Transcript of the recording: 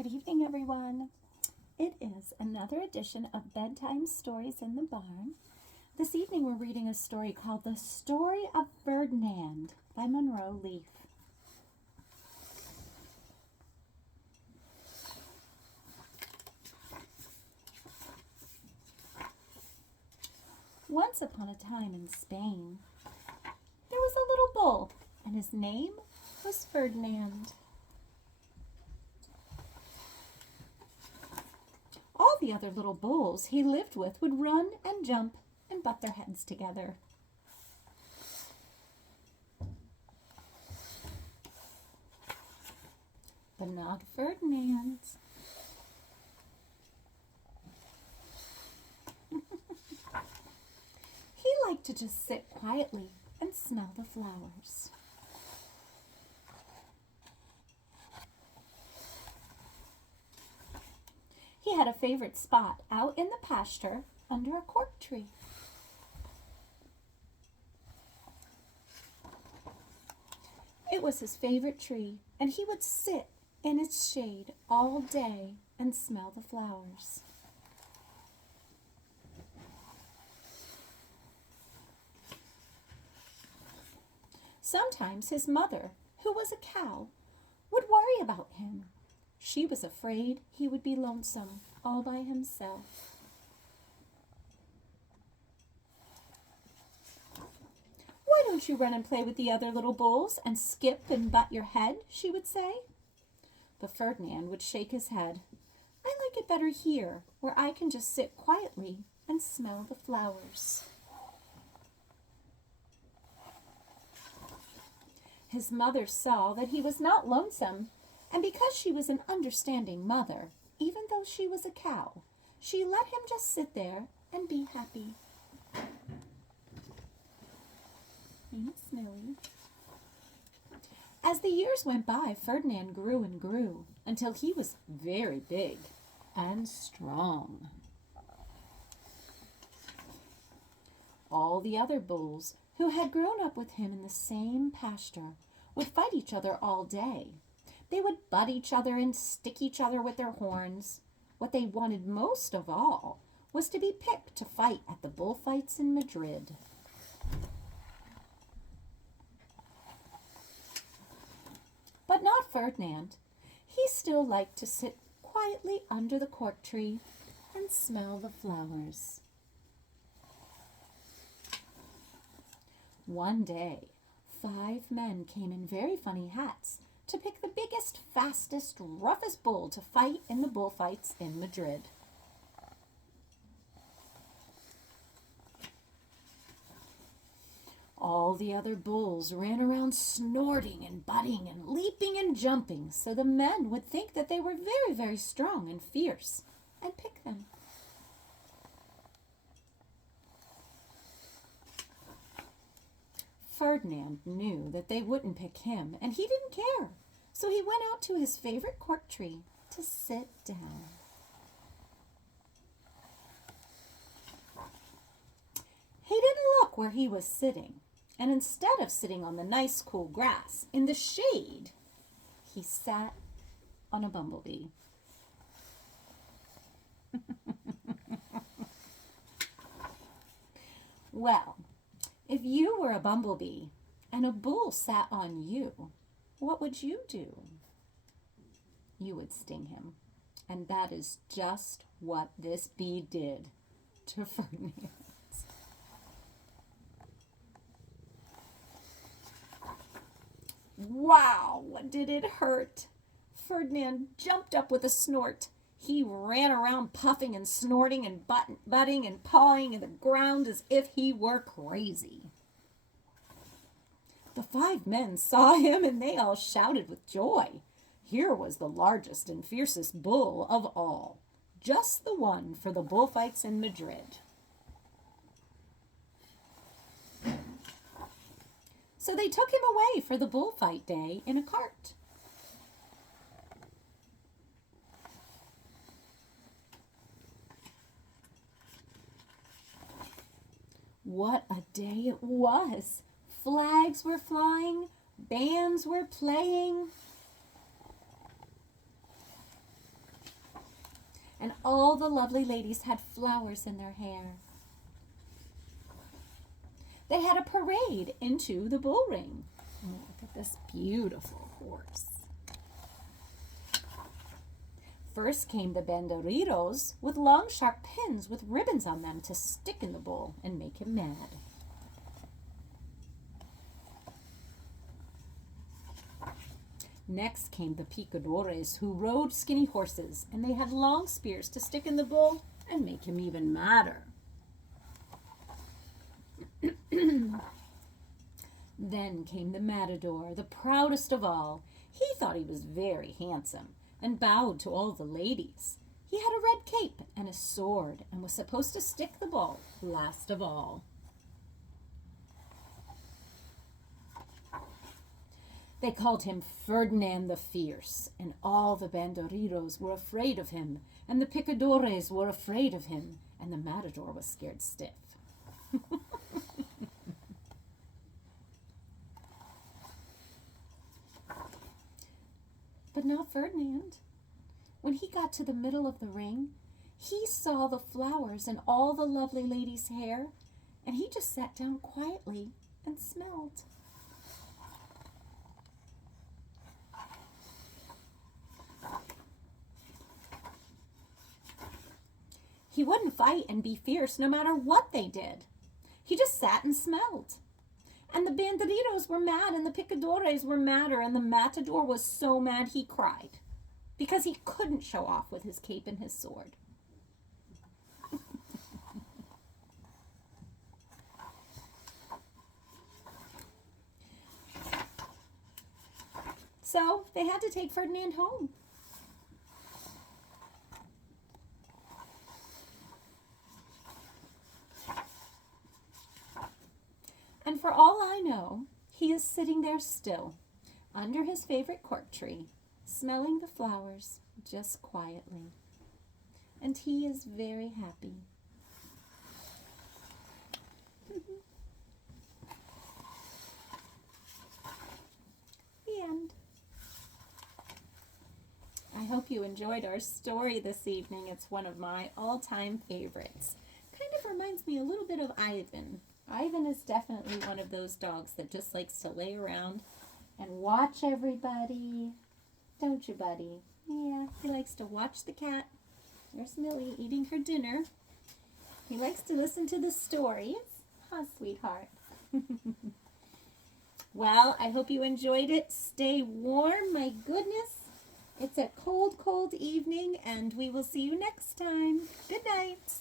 Good evening, everyone. It is another edition of Bedtime Stories in the Barn. This evening we're reading a story called The Story of Ferdinand by Munro. Once upon a time in Spain, there was a little bull, and his name was Ferdinand. All the other little bulls he lived with would run and jump and butt their heads together. But not Ferdinand. He liked to just sit quietly and smell the flowers. He had a favorite spot out in the pasture under a cork tree. It was his favorite tree, and he would sit in its shade all day and smell the flowers. Sometimes his mother, who was a cow, would worry about him. She was afraid he would be lonesome all by himself. "Why don't you run and play with the other little bulls and skip and butt your head?" she would say. But Ferdinand would shake his head. "I like it better here, where I can just sit quietly and smell the flowers." His mother saw that he was not lonesome, and because she was an understanding mother, even though she was a cow, she let him just sit there and be happy. Ain't it smelly? As the years went by, Ferdinand grew and grew until he was very big and strong. All the other bulls who had grown up with him in the same pasture would fight each other all day. They would butt each other and stick each other with their horns. What they wanted most of all was to be picked to fight at the bullfights in Madrid. But not Ferdinand. He still liked to sit quietly under the cork tree and smell the flowers. One day, 5 men came in very funny hats to pick the biggest, fastest, roughest bull to fight in the bullfights in Madrid. All the other bulls ran around snorting and butting and leaping and jumping, so the men would think that they were very, very strong and fierce and pick them. Ferdinand knew that they wouldn't pick him, and he didn't care. So he went out to his favorite cork tree to sit down. He didn't look where he was sitting, and instead of sitting on the nice cool grass in the shade, he sat on a bumblebee. Well, if you were a bumblebee and a bull sat on you, what would you do? You would sting him. And that is just what this bee did to Ferdinand. Wow, did it hurt? Ferdinand jumped up with a snort. He ran around puffing and snorting and butting and pawing in the ground as if he were crazy. The 5 men saw him and they all shouted with joy. Here was the largest and fiercest bull of all, just the one for the bullfights in Madrid. So they took him away for the bullfight day in a cart. What a day it was! Flags were flying, bands were playing. and all the lovely ladies had flowers in their hair. They had a parade into the bull ring. Oh, look at this beautiful horse. First came the bandoleros with long sharp pins with ribbons on them to stick in the bull and make him mad. Next came the picadores, who rode skinny horses, and they had long spears to stick in the bull and make him even madder. Then came the matador, the proudest of all. He thought he was very handsome and bowed to all the ladies. He had a red cape and a sword and was supposed to stick the bull last of all. They called him Ferdinand the Fierce, and all the bandoleros were afraid of him, and the picadores were afraid of him, and the matador was scared stiff. But not Ferdinand. When he got to the middle of the ring, he saw the flowers in all the lovely ladies' hair, and he just sat down quietly and smelled. He wouldn't fight and be fierce no matter what they did. He just sat and smelled. And the bandoleros were mad, and the picadores were madder, and the matador was so mad he cried because he couldn't show off with his cape and his sword. So they had to take Ferdinand home. And for all I know, he is sitting there still, under his favorite cork tree, smelling the flowers just quietly. And he is very happy. The end. I hope you enjoyed our story this evening. It's one of my all-time favorites. Kind of reminds me a little bit of Ivan. Ivan is definitely one of those dogs that just likes to lay around and watch everybody. Don't you, buddy? Yeah, he likes to watch the cat. There's Millie eating her dinner. He likes to listen to the stories. Huh, sweetheart? Well, I hope you enjoyed it. Stay warm. My goodness, it's a cold, cold evening, and we will see you next time. Good night.